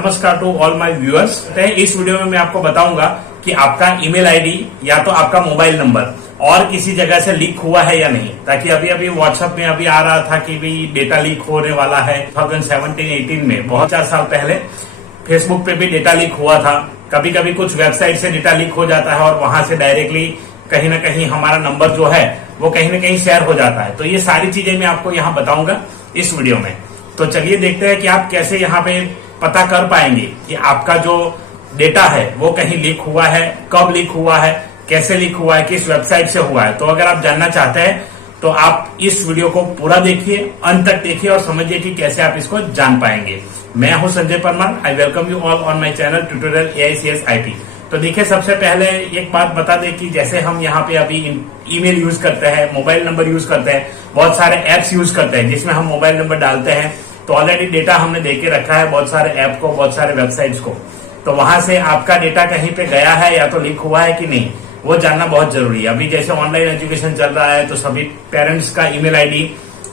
नमस्कार to all my viewers. इस video में मैं आपको बताऊंगा कि आपका ईमेल आईडी या तो आपका मोबाइल नंबर और किसी जगह से लीक हुआ है या नहीं। ताकि अभी व्हाट्सएप में अभी आ रहा था कि भी डेटा लीक होने वाला है। 2017-18 में बहुत 4 साल पहले फेसबुक पे भी डेटा लीक हुआ था। कभी कभी कुछ वेबसाइट से डेटा लीक हो जाता है और वहां से डायरेक्टली कहीं ना कहीं हमारा नंबर जो है वो कहीं ना कहीं शेयर हो जाता है। तो ये सारी चीजें मैं आपको यहाँ बताऊंगा इस वीडियो में। तो चलिए देखते हैं कि आप कैसे यहाँ पे पता कर पाएंगे कि आपका जो डेटा है वो कहीं लीक हुआ है, कब लीक हुआ है, कैसे लीक हुआ है, किस वेबसाइट से हुआ है। तो अगर आप जानना चाहते हैं तो आप इस वीडियो को पूरा देखिए, अंत तक देखिए और समझिए कि कैसे आप इसको जान पाएंगे। मैं हूं Sanjay Parmar. I welcome you all on my channel tutorial AICS IT। तो देखिए, सबसे पहले एक बात बता दें कि जैसे हम यहाँ पे अभी ईमेल यूज करते हैं, मोबाइल नंबर यूज करते हैं, बहुत सारे एप्स यूज करते हैं जिसमें हम मोबाइल नंबर डालते हैं। तो ऑलरेडी डेटा हमने देके रखा है बहुत सारे ऐप को, बहुत सारे वेबसाइट्स को। तो वहां से आपका डेटा कहीं पे गया है या तो लीक हुआ है कि नहीं, वो जानना बहुत जरूरी है। अभी जैसे ऑनलाइन एजुकेशन चल रहा है तो सभी पेरेंट्स का ईमेल आईडी,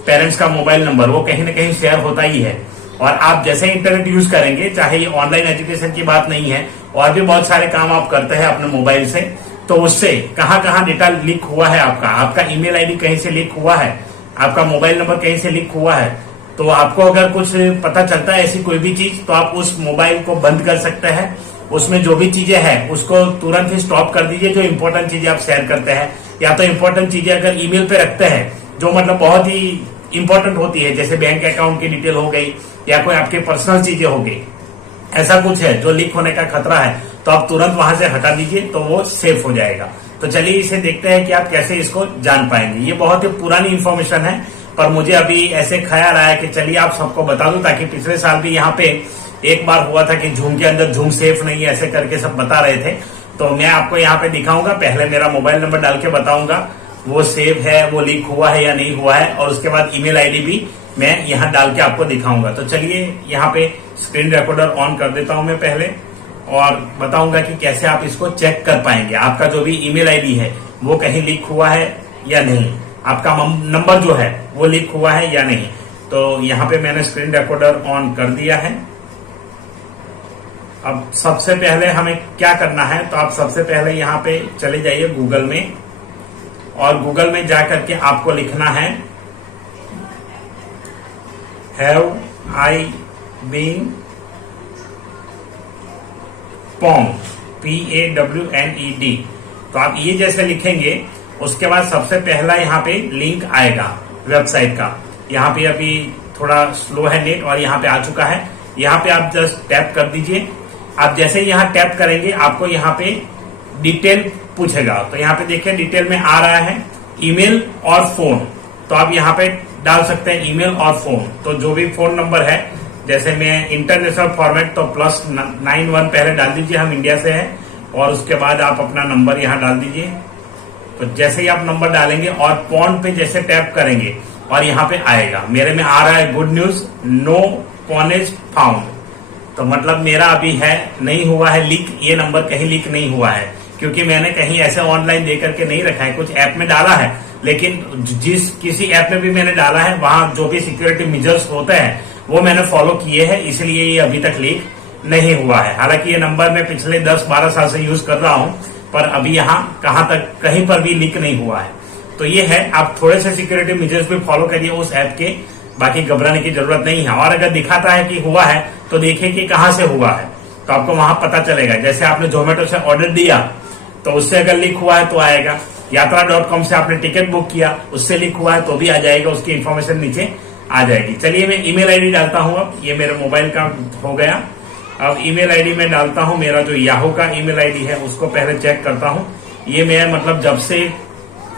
पेरेंट्स का मोबाइल नंबर वो कहीं ना कहीं शेयर होता ही है। और आप जैसे इंटरनेट यूज करेंगे, चाहे ये ऑनलाइन एजुकेशन की बात नहीं है, और भी बहुत सारे काम आप करते हैं अपने मोबाइल से, तो उससे कहाँ कहाँ डेटा लीक हुआ है आपका ईमेल आईडी कहीं से लीक हुआ है, आपका मोबाइल नंबर कहीं से लीक हुआ है। तो आपको अगर कुछ पता चलता है ऐसी कोई भी चीज, तो आप उस मोबाइल को बंद कर सकते हैं। उसमें जो भी चीजें हैं उसको तुरंत ही स्टॉप कर दीजिए, जो इंपॉर्टेंट चीजें आप शेयर करते हैं। या तो इंपॉर्टेंट चीजें अगर ईमेल पे रखते हैं जो मतलब बहुत ही इंपॉर्टेंट होती है, जैसे बैंक अकाउंट की डिटेल हो गई या कोई आपके पर्सनल चीजें हो गई, ऐसा कुछ है जो लीक होने का खतरा है, तो आप तुरंत वहां से हटा दीजिए, तो वो सेफ हो जाएगा। तो चलिए इसे देखते हैं कि आप कैसे इसको जान पाएंगे। ये बहुत ही पुरानी इंफॉर्मेशन है, पर मुझे अभी ऐसे ख्याल आया कि चलिए आप सबको बता दूं, ताकि पिछले साल भी यहाँ पे एक बार हुआ था कि जूम के अंदर जूम सेफ नहीं है, ऐसे करके सब बता रहे थे। तो मैं आपको यहाँ पे दिखाऊंगा, पहले मेरा मोबाइल नंबर डाल के बताऊंगा वो सेव है, वो लीक हुआ है या नहीं हुआ है, और उसके बाद ईमेल आईडी भी मैं यहाँ डाल के आपको दिखाऊंगा। तो चलिए यहाँ पे स्क्रीन रिकॉर्डर ऑन कर देता हूं मैं पहले, और बताऊंगा कि कैसे आप इसको चेक कर पाएंगे आपका जो भी ईमेल आईडी है वो कहीं लीक हुआ है या नहीं, आपका नंबर जो है वो लीक हुआ है या नहीं। तो यहाँ पे मैंने स्क्रीन रिकॉर्डर ऑन कर दिया है। अब सबसे पहले हमें क्या करना है, तो आप सबसे पहले यहाँ पे चले जाइए गूगल में, और गूगल में जाकर के आपको लिखना है have I been pawned, PAWNED। तो आप ये जैसे लिखेंगे, उसके बाद सबसे पहला यहाँ पे लिंक आएगा वेबसाइट का। यहाँ पे अभी थोड़ा स्लो है नेट, और यहाँ पे आ चुका है। यहाँ पे आप जस्ट टैप कर दीजिए। आप जैसे यहाँ टैप करेंगे आपको यहाँ पे डिटेल पूछेगा। तो यहाँ पे देखिए डिटेल में आ रहा है ईमेल और फोन। तो आप यहाँ पे डाल सकते हैं ईमेल और फोन। तो जो भी फोन नंबर है, जैसे मैं इंटरनेशनल फॉर्मेट, तो +91 पहले डाल दीजिए, हम इंडिया से हैं, और उसके बाद आप अपना नंबर यहाँ डाल दीजिए। तो जैसे ही आप नंबर डालेंगे और पॉन्ड पे जैसे टैप करेंगे और यहाँ पे आएगा, मेरे में आ रहा है गुड न्यूज, नो पॉनेज फाउंड। तो मतलब मेरा अभी है, नहीं हुआ है लीक, ये नंबर कहीं लीक नहीं हुआ है, क्योंकि मैंने कहीं ऐसे ऑनलाइन दे करके नहीं रखा है। कुछ ऐप में डाला है, लेकिन जिस किसी ऐप में भी मैंने डाला है वहां जो भी सिक्योरिटी मेजर्स होते हैं वो मैंने फॉलो किए हैं, इसलिए ये अभी तक लीक नहीं हुआ है। हालांकि ये नंबर मैं पिछले 10-12 साल से यूज कर रहा हूं, पर अभी यहाँ कहां तक कहीं पर भी लीक नहीं हुआ है। तो ये है, आप थोड़े से सिक्योरिटी मेजर्स भी फॉलो करिए उस ऐप के, बाकी घबराने की जरूरत नहीं है। और अगर दिखाता है कि हुआ है तो देखिए कि कहां से हुआ है, तो आपको वहां पता चलेगा। जैसे आपने जोमेटो से ऑर्डर दिया तो उससे अगर लीक हुआ है तो आएगा। यात्रा.com से आपने टिकट बुक किया, उससे लीक हुआ है तो भी आ जाएगा, उसकी इन्फॉर्मेशन नीचे आ जाएगी। चलिए मैं ईमेल आईडी डालता हूं। अब ये मेरे मोबाइल का हो गया। अब ईमेल आईडी में डालता हूं, मेरा जो याहू का ईमेल आईडी है उसको पहले चेक करता हूं। ये मैं मतलब जब से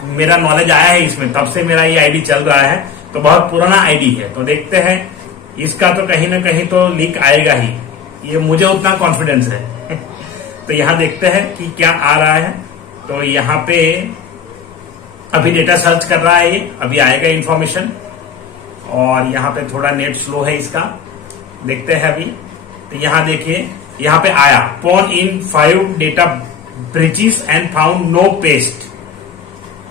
मेरा नॉलेज आया है इसमें, तब से मेरा ये आईडी चल रहा है, तो बहुत पुराना आईडी है। तो देखते हैं इसका, तो कहीं ना कहीं तो लीक आएगा ही, ये मुझे उतना कॉन्फिडेंस है। तो यहाँ देखते हैं कि क्या आ रहा है। तो यहाँ पे अभी डेटा सर्च कर रहा है, ये अभी आएगा इन्फॉर्मेशन, और यहाँ पे थोड़ा नेट स्लो है इसका, देखते हैं अभी। तो यहाँ देखिए, यहाँ पे आया pawn in 5 data breaches and found no paste.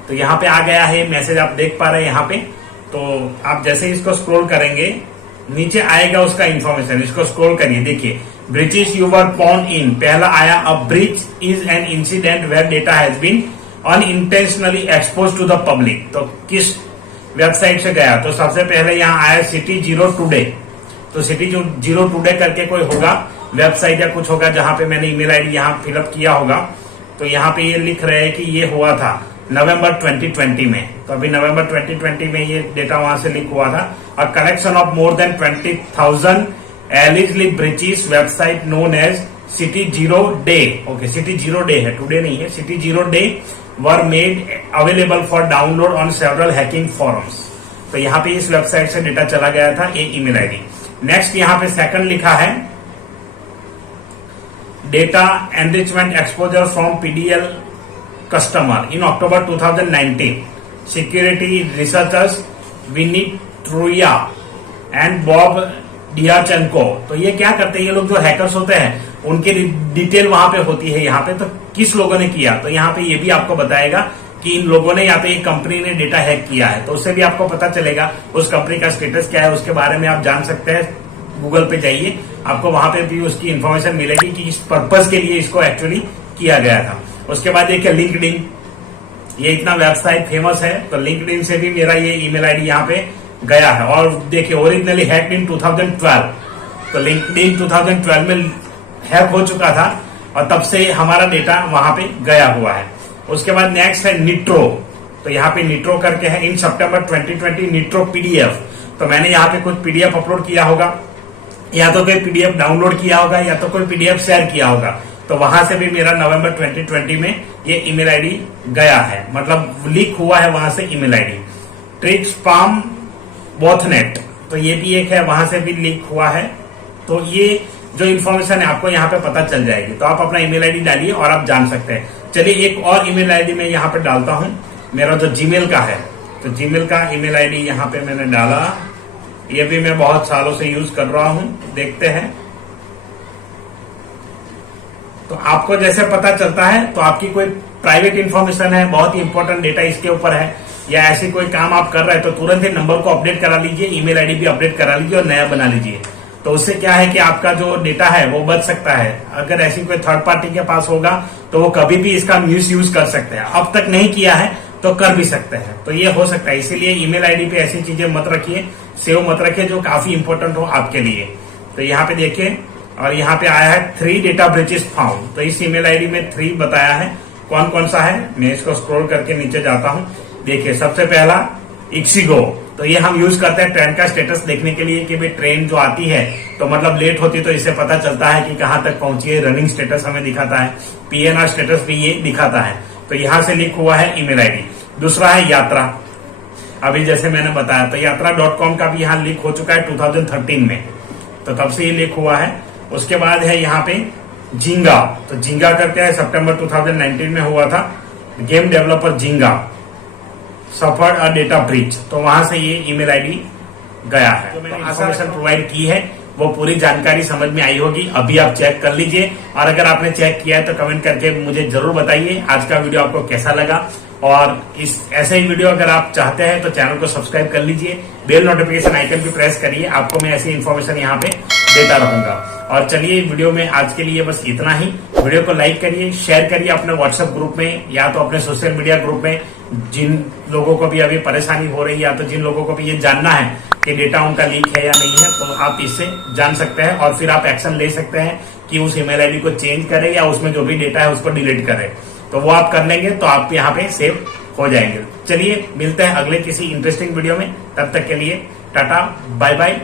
तो यहाँ पे आ गया है मैसेज, आप देख पा रहे हैं यहाँ पे। तो आप जैसे इसको स्क्रॉल करेंगे नीचे आएगा उसका इन्फॉर्मेशन, इसको स्क्रॉल करिए, देखिए breaches you were pwned in, पहला आया a breach is an incident where data has been unintentionally exposed to the public. तो किस वेबसाइट से गया, तो सबसे पहले यहाँ आया सिटी जीरो टुडे। तो सिटी जीरो टुडे करके कोई होगा वेबसाइट या कुछ होगा जहां पे मैंने ईमेल आईडी यहाँ फिलअप किया होगा। तो यहाँ पे ये लिख रहे हैं कि ये हुआ था नवंबर 2020 में। तो अभी नवंबर 2020 में ये डेटा वहां से लीक हुआ था। A collection of more than 20,000 allegedly breaches website known as city zero day, okay city zero day है, टुडे नहीं है, city zero day were made available for download on several hacking forums. तो यहाँ पे इस website से data चला गया था, एक ईमेल आईडी। नेक्स्ट यहाँ पे सेकंड लिखा है data enrichment exposure from PDL customer in October 2019, security researchers Vinny Troia and Bob Diachenko. तो ये क्या करते हैं, ये लोग जो हैकर्स होते हैं उनकी डिटेल वहां पे होती है यहाँ पे। तो किस लोगों ने किया, तो यहाँ पे ये भी आपको बताएगा कि इन लोगों ने यहाँ पे एक कंपनी ने डेटा हैक किया है। तो उससे भी आपको पता चलेगा उस कंपनी का स्टेटस क्या है, उसके बारे में आप जान सकते हैं। गूगल पे जाइए, आपको वहां पे भी उसकी इन्फॉर्मेशन मिलेगी कि इस पर्पज के लिए इसको एक्चुअली किया गया था। उसके बाद देखिए लिंक्डइन, ये इतना वेबसाइट फेमस है, तो लिंक्डइन से भी मेरा ये ईमेल आईडी यहाँ पे गया है। और देखिए ओरिजिनली हैक्ड इन 2012, तो लिंक्डइन 2012 में हैक हो चुका था और तब से हमारा डेटा वहां पे गया हुआ है। उसके बाद नेक्स्ट है निट्रो, तो यहाँ पे निट्रो करके है इन सितंबर 2020 निट्रो पीडीएफ। तो मैंने यहाँ पे कुछ पीडीएफ अपलोड किया होगा, या तो कोई पीडीएफ डाउनलोड किया होगा, या तो कोई पीडीएफ शेयर किया होगा। तो वहां से भी मेरा नवंबर 2020 में ये ईमेल आईडी गया है, मतलब लीक हुआ है वहां से ईमेल आईडी। ट्रिक स्पाम बोथनेट, तो ये भी एक है, वहां से भी लीक हुआ है। तो ये जो इन्फॉर्मेशन है आपको यहाँ पे पता चल जाएगी। तो आप अपना ईमेल आईडी डालिए और आप जान सकते हैं। चलिए एक और ईमेल आईडी मैं यहाँ पे डालता हूँ, मेरा जो जीमेल का है। तो जीमेल का ईमेल आईडी यहाँ पे मैंने डाला, ये भी मैं बहुत सालों से यूज कर रहा हूं, देखते हैं। तो आपको जैसे पता चलता है, तो आपकी कोई प्राइवेट इंफॉर्मेशन है, बहुत ही इंपॉर्टेंट डेटा इसके ऊपर है, या ऐसी कोई काम आप कर रहे हैं, तो तुरंत ही नंबर को अपडेट करा लीजिए, ईमेल आईडी भी अपडेट करा लीजिए और नया बना लीजिए। तो उससे क्या है कि आपका जो डेटा है वो बच सकता है। अगर ऐसी कोई थर्ड पार्टी के पास होगा तो वो कभी भी इसका मिस यूज कर सकते हैं। अब तक नहीं किया है तो कर भी सकते हैं, तो ये हो सकता है। इसीलिए ईमेल आईडी पे ऐसी चीजें मत रखिए, सेव मत रखिए जो काफी इंपॉर्टेंट हो आपके लिए। तो यहाँ पे देखिए, और यहाँ पे आया है 3 डेटा ब्रीचेस फाउंड। तो इस ईमेल आईडी में 3 बताया है, कौन कौन सा है। मैं इसको स्क्रॉल करके नीचे जाता हूँ। देखिए सबसे पहला इक्सिगो, तो ये हम यूज करते हैं ट्रेन का स्टेटस देखने के लिए कि भाई ट्रेन जो आती है तो मतलब लेट होती, तो इससे पता चलता है कि कहाँ तक पहुंची है। रनिंग स्टेटस हमें दिखाता है, पीएनआर स्टेटस भी ये दिखाता है। तो यहाँ से लिंक हुआ है ईमेल आईडी। दूसरा है यात्रा, अभी जैसे मैंने बताया, तो यात्रा.com का भी यहाँ लीक हो चुका है 2013 में, तो तब से ये लीक हुआ है। उसके बाद है यहाँ पे जिंगा, तो जिंगा करके है, सितंबर 2019 में हुआ था। गेम डेवलपर जिंगा सफर्ड अ डेटा ब्रीच, तो वहां से ये ईमेल आईडी गया है। जो मैंने इन्फॉर्मेशन प्रोवाइड की है वो पूरी जानकारी समझ में आई होगी। अभी आप चेक कर लीजिए, और अगर आपने चेक किया है तो कमेंट करके मुझे जरूर बताइए आज का वीडियो आपको कैसा लगा। और इस ऐसे ही वीडियो अगर आप चाहते हैं तो चैनल को सब्सक्राइब कर लीजिए, बेल नोटिफिकेशन आइकन भी प्रेस करिए, आपको मैं ऐसी इन्फॉर्मेशन यहाँ पे देता रहूंगा। और चलिए वीडियो में आज के लिए बस इतना ही। वीडियो को लाइक करिए, शेयर करिए अपने व्हाट्सएप ग्रुप में या तो अपने सोशल मीडिया ग्रुप में। जिन लोगों को भी अभी परेशानी हो रही है या तो जिन लोगों को भी ये जानना है कि डेटा उनका लीक है या नहीं है, तो आप इससे जान सकते हैं और फिर आप एक्शन ले सकते हैं कि उस ईमेल आईडी को चेंज करें या उसमें जो भी डेटा है उसको डिलीट करें। तो वो आप कर लेंगे तो आप यहाँ पे सेव हो जाएंगे। चलिए मिलते हैं अगले किसी इंटरेस्टिंग वीडियो में, तब तक के लिए टाटा बाय बाय।